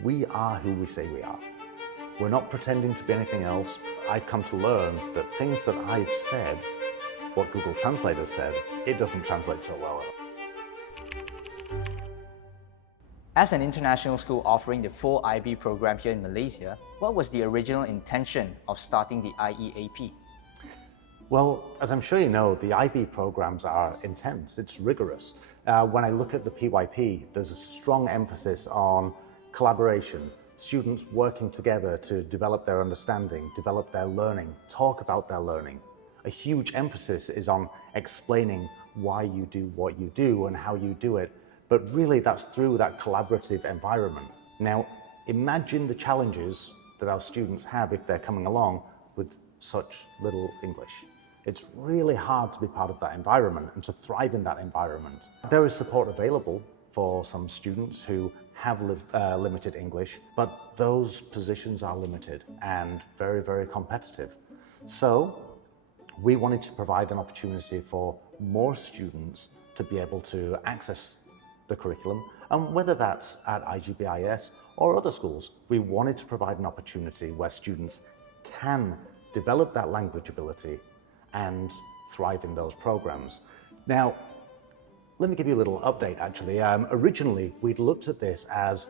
We are who we say we are. We're not pretending to be anything else. I've come to learn that things that I've said, what Google Translate has said, it doesn't translate so well. As an international school offering the full IB program here in Malaysia, what was the original intention of starting the IEAP? Well, as I'm sure you know, the IB programs are intense, it's rigorous. When I look at the PYP, there's a strong emphasis on collaboration, students working together to develop their understanding, develop their learning, talk about their learning. A huge emphasis is on explaining why you do what you do and how you do it, but really that's through that collaborative environment. Now, imagine the challenges that our students have if they're coming along with such little English. It's really hard to be part of that environment and to thrive in that environment. There is support available for some students who have limited English, but those positions are limited and very, very competitive. So we wanted to provide an opportunity for more students to be able to access the curriculum, and whether that's at IGBIS or other schools, we wanted to provide an opportunity where students can develop that language ability and thrive in those programs. Now, let me give you a little update actually. Originally, we'd looked at this as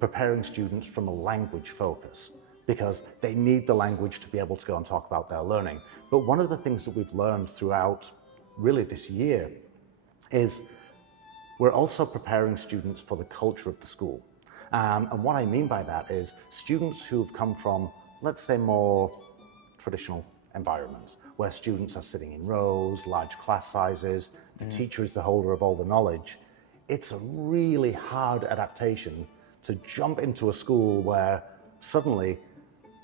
preparing students from a language focus because they need the language to be able to go and talk about their learning. But one of the things that we've learned throughout really this year is we're also preparing students for the culture of the school. And what I mean by that is students who've come from, let's say, more traditional environments, where students are sitting in rows, large class sizes, the teacher is the holder of all the knowledge. It's a really hard adaptation to jump into a school where suddenly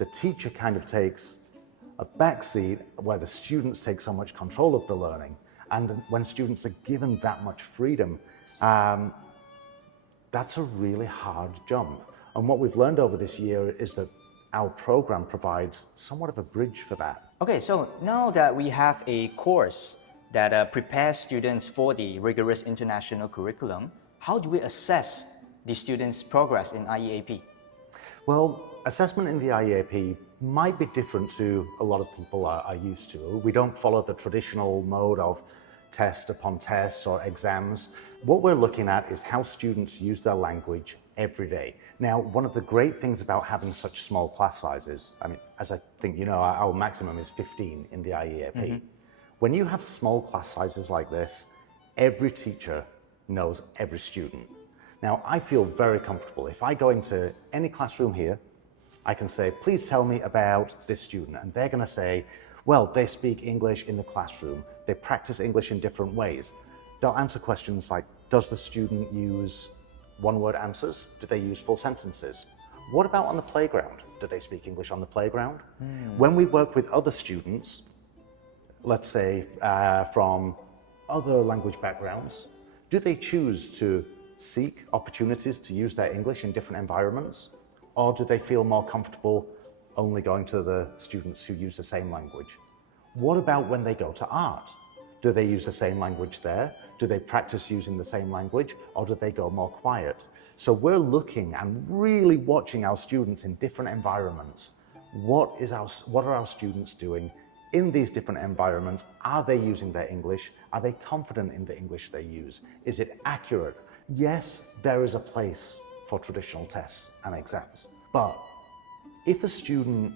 the teacher kind of takes a backseat, where the students take so much control of the learning. And when students are given that much freedom, that's a really hard jump. And what we've learned over this year is that our program provides somewhat of a bridge for that. Okay, so now that we have a course that prepares students for the rigorous international curriculum, how do we assess the students' progress in IEAP? Well, assessment in the IEAP might be different to a lot of people are used to. We don't follow the traditional mode of test upon test or exams. What we're looking at is how students use their language every day. Now, one of the great things about having such small class sizes, I mean, as I think you know, our maximum is 15 in the IEAP. When you have small class sizes like this, every teacher knows every student. Now, I feel very comfortable. If I go into any classroom here, I can say, please tell me about this student. And they're going to say, well, they speak English in the classroom. They practice English in different ways. They'll answer questions like, does the student use one-word answers? Do they use full sentences? What about on the playground? Do they speak English on the playground? When we work with other students, let's say from other language backgrounds, do they choose to seek opportunities to use their English in different environments? Or do they feel more comfortable only going to the students who use the same language? What about when they go to art? Do they use the same language there? Do they practice using the same language, or do they go more quiet? So we're looking and really watching our students in different environments. What are our students doing in these different environments? Are they using their English? Are they confident in the English they use? Is it accurate? Yes, there is a place for traditional tests and exams, but if a student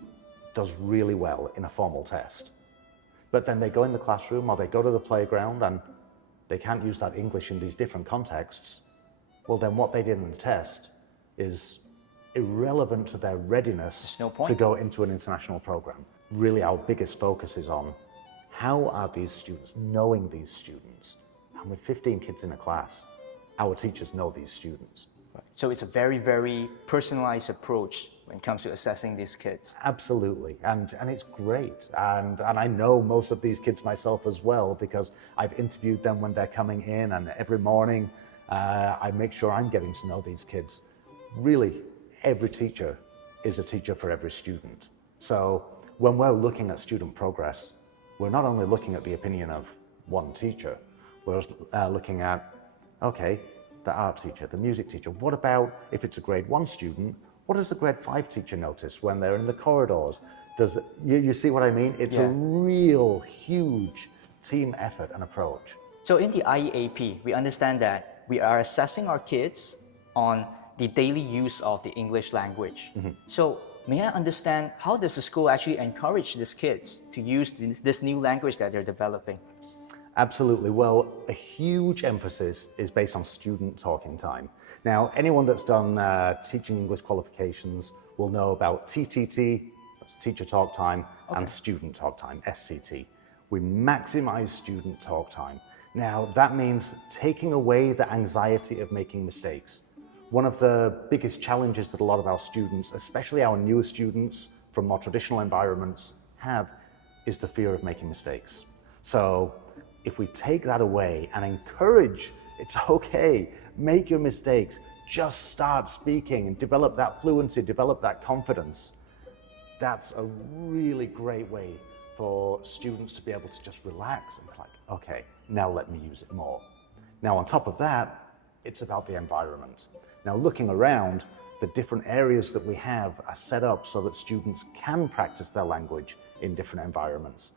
does really well in a formal test, but then they go in the classroom or they go to the playground and they can't use that English in these different contexts, well then what they did in the test is irrelevant to their readiness to go into an international program. Really our biggest focus is on how are these students knowing these students? And with 15 kids in a class, our teachers know these students. So it's a very, very personalized approach when it comes to assessing these kids. Absolutely, and it's great. And I know most of these kids myself as well, because I've interviewed them when they're coming in, and every morning I make sure I'm getting to know these kids. Really, every teacher is a teacher for every student. So when we're looking at student progress, we're not only looking at the opinion of one teacher, we're looking at, okay, the art teacher, the music teacher? What about if it's a grade 1 student? What does the grade 5 teacher notice when they're in the corridors? You see what I mean? It's a real huge team effort and approach. So in the IEAP, we understand that we are assessing our kids on the daily use of the English language. So may I understand, how does the school actually encourage these kids to use this new language that they're developing? Absolutely. Well, a huge emphasis is based on student talking time. Now, anyone that's done teaching English qualifications will know about TTT, that's teacher talk time, and student talk time, STT. We maximize student talk time. Now, that means taking away the anxiety of making mistakes. One of the biggest challenges that a lot of our students, especially our newer students from more traditional environments, have is the fear of making mistakes. So if we take that away and encourage, it's okay, make your mistakes, just start speaking and develop that fluency, develop that confidence, that's a really great way for students to be able to just relax and be like, okay, now let me use it more. Now, on top of that, it's about the environment. Now, looking around, the different areas that we have are set up so that students can practice their language in different environments.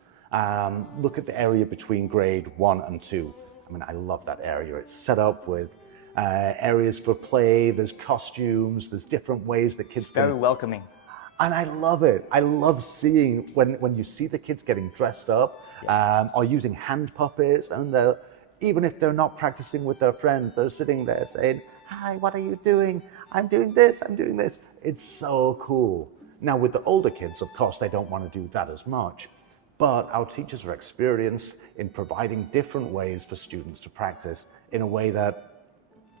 Look at the area between grade 1 and 2. I mean, I love that area. It's set up with areas for play, there's costumes, there's different ways that kids Very welcoming. And I love it. I love seeing when you see the kids getting dressed up or using hand puppets, and even if they're not practicing with their friends, they're sitting there saying, "Hi, what are you doing? I'm doing this, I'm doing this." It's so cool. Now, with the older kids, of course, they don't want to do that as much, but our teachers are experienced in providing different ways for students to practice in a way that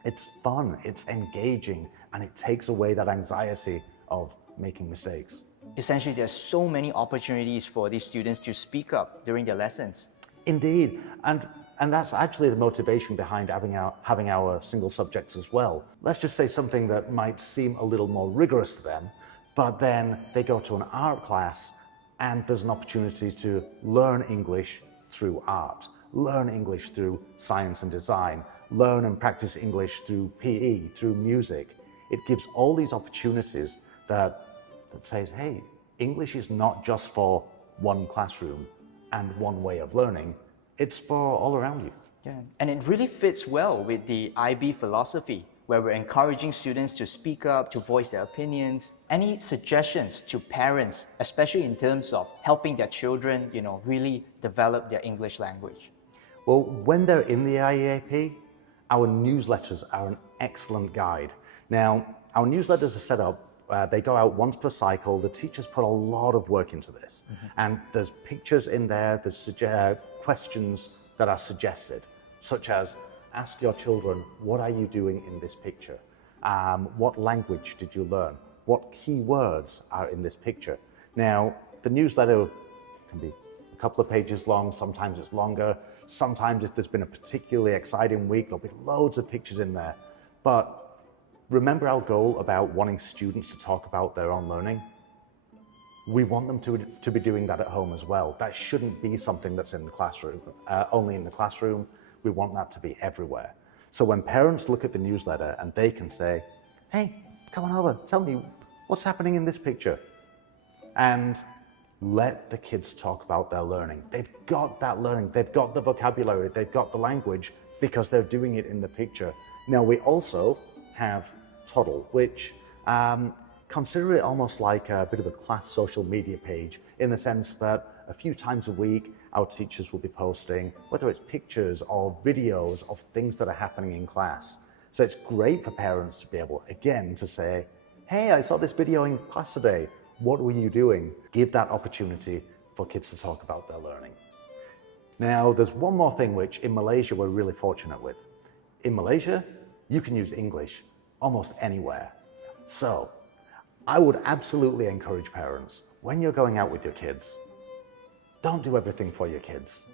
it's fun, it's engaging, and it takes away that anxiety of making mistakes. Essentially, there's so many opportunities for these students to speak up during their lessons. Indeed, and that's actually the motivation behind having our single subjects as well. Let's just say something that might seem a little more rigorous to them, but then they go to an art class and there's an opportunity to learn English through art, learn English through science and design, learn and practice English through PE, through music. It gives all these opportunities that says, hey, English is not just for one classroom and one way of learning, it's for all around you. Yeah, and it really fits well with the IB philosophy, where we're encouraging students to speak up, to voice their opinions. Any suggestions to parents, especially in terms of helping their children, really develop their English language? Well, when they're in the IEAP, our newsletters are an excellent guide. Now, our newsletters are set up, they go out once per cycle. The teachers put a lot of work into this. And there's pictures in there, there's questions that are suggested, such as, ask your children, what are you doing in this picture? What language did you learn? What key words are in this picture? Now, the newsletter can be a couple of pages long, sometimes it's longer. Sometimes if there's been a particularly exciting week, there'll be loads of pictures in there. But remember our goal about wanting students to talk about their own learning? We want them to be doing that at home as well. That shouldn't be something that's in the classroom, only in the classroom. We want that to be everywhere. So when parents look at the newsletter and they can say, hey, come on over, tell me what's happening in this picture. And let the kids talk about their learning. They've got that learning, they've got the vocabulary, they've got the language because they're doing it in the picture. Now we also have Toddle, which consider it almost like a bit of a class social media page, in the sense that a few times a week our teachers will be posting, whether it's pictures or videos of things that are happening in class. So it's great for parents to be able, again, to say, hey, I saw this video in class today. What were you doing? Give that opportunity for kids to talk about their learning. Now, there's one more thing which in Malaysia we're really fortunate with. In Malaysia, you can use English almost anywhere. So I would absolutely encourage parents, when you're going out with your kids, don't do everything for your kids.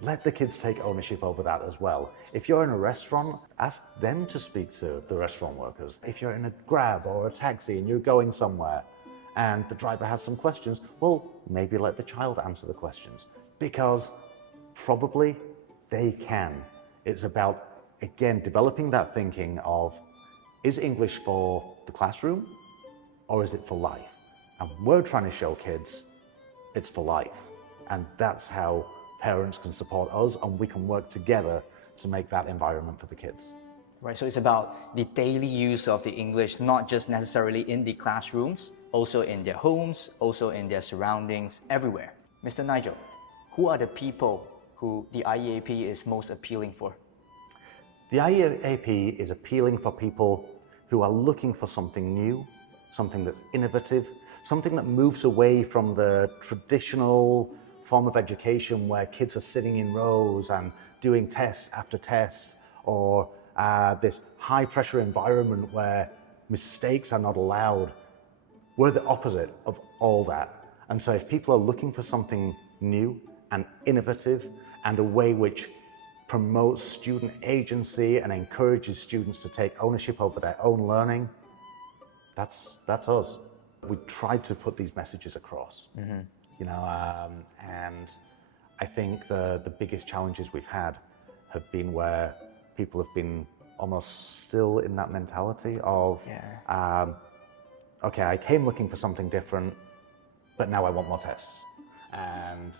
Let the kids take ownership over that as well. If you're in a restaurant, ask them to speak to the restaurant workers. If you're in a Grab or a taxi and you're going somewhere and the driver has some questions, well, maybe let the child answer the questions, because probably they can. It's about again, developing that thinking of, is English for the classroom or is it for life? And we're trying to show kids it's for life. And that's how parents can support us and we can work together to make that environment for the kids. Right, so it's about the daily use of the English, not just necessarily in the classrooms, also in their homes, also in their surroundings, everywhere. Mr. Nigel, who are the people who the IEAP is most appealing for? The IEAP is appealing for people who are looking for something new, something that's innovative, something that moves away from the traditional form of education where kids are sitting in rows and doing test after test, or this high-pressure environment where mistakes are not allowed. We're the opposite of all that. And so if people are looking for something new and innovative and a way which promotes student agency and encourages students to take ownership over their own learning, that's us. We tried to put these messages across, you know, and I think the biggest challenges we've had have been where people have been almost still in that mentality of, okay, I came looking for something different, but now I want more tests. And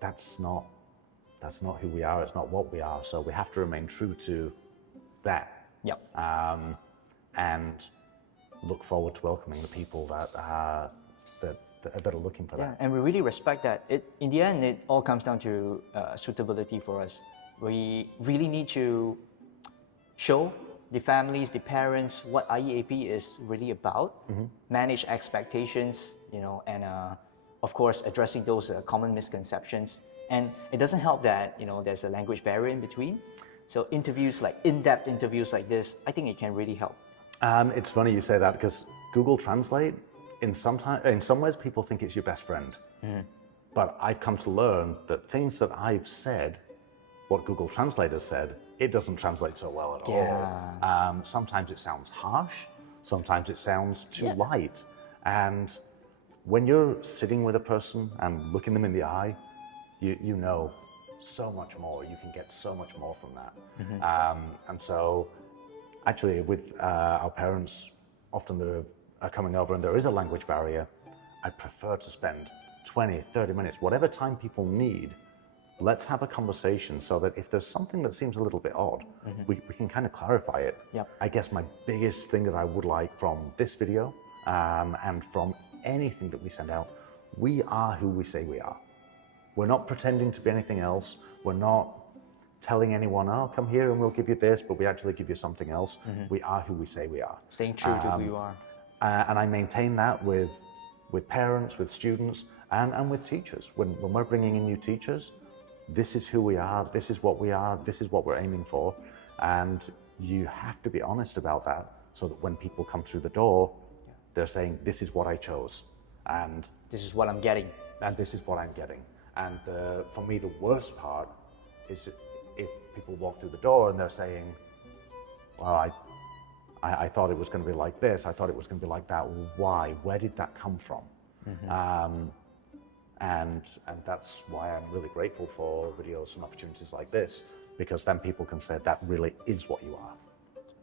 that's not who we are, it's not what we are. So we have to remain true to that. Yep. And look forward to welcoming the people that are looking for that. And we really respect that. In the end, it all comes down to suitability for us. We really need to show the families, the parents, what IEAP is really about, manage expectations, you know, and of course, addressing those common misconceptions. And it doesn't help that, you know, there's a language barrier in between. So interviews, like in-depth interviews like this, I think it can really help. It's funny you say that because Google Translate, in some ways, people think it's your best friend. But I've come to learn that things that I've said, what Google Translate has said, it doesn't translate so well at all. Sometimes it sounds harsh, sometimes it sounds too light. And when you're sitting with a person and looking them in the eye, you know so much more, you can get so much more from that. And so actually with our parents, often that are coming over and there is a language barrier, I prefer to spend 20, 30 minutes, whatever time people need, let's have a conversation so that if there's something that seems a little bit odd, we can kind of clarify it. I guess my biggest thing that I would like from this video and from anything that we send out, we are who we say we are. We're not pretending to be anything else. We're not telling anyone, oh, come here and we'll give you this, but we actually give you something else. We are who we say we are. Staying true to who you are. And I maintain that with parents, with students, and with teachers. When we're bringing in new teachers, this is who we are, this is what we are, this is what we're aiming for. And you have to be honest about that so that when people come through the door, they're saying, this is what I chose. And this is what I'm getting. And this is what I'm getting. And for me, the worst part is if people walk through the door and they're saying, well, I thought it was going to be like this, I thought it was going to be like that. Well, why? Where did that come from? And that's why I'm really grateful for videos and opportunities like this, because then people can say that really is what you are.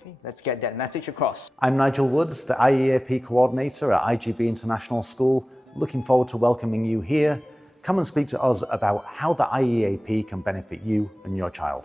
Okay, let's get that message across. I'm Nigel Woods, the IEAP Coordinator at IGB International School. Looking forward to welcoming you here. Come and speak to us about how the IEAP can benefit you and your child.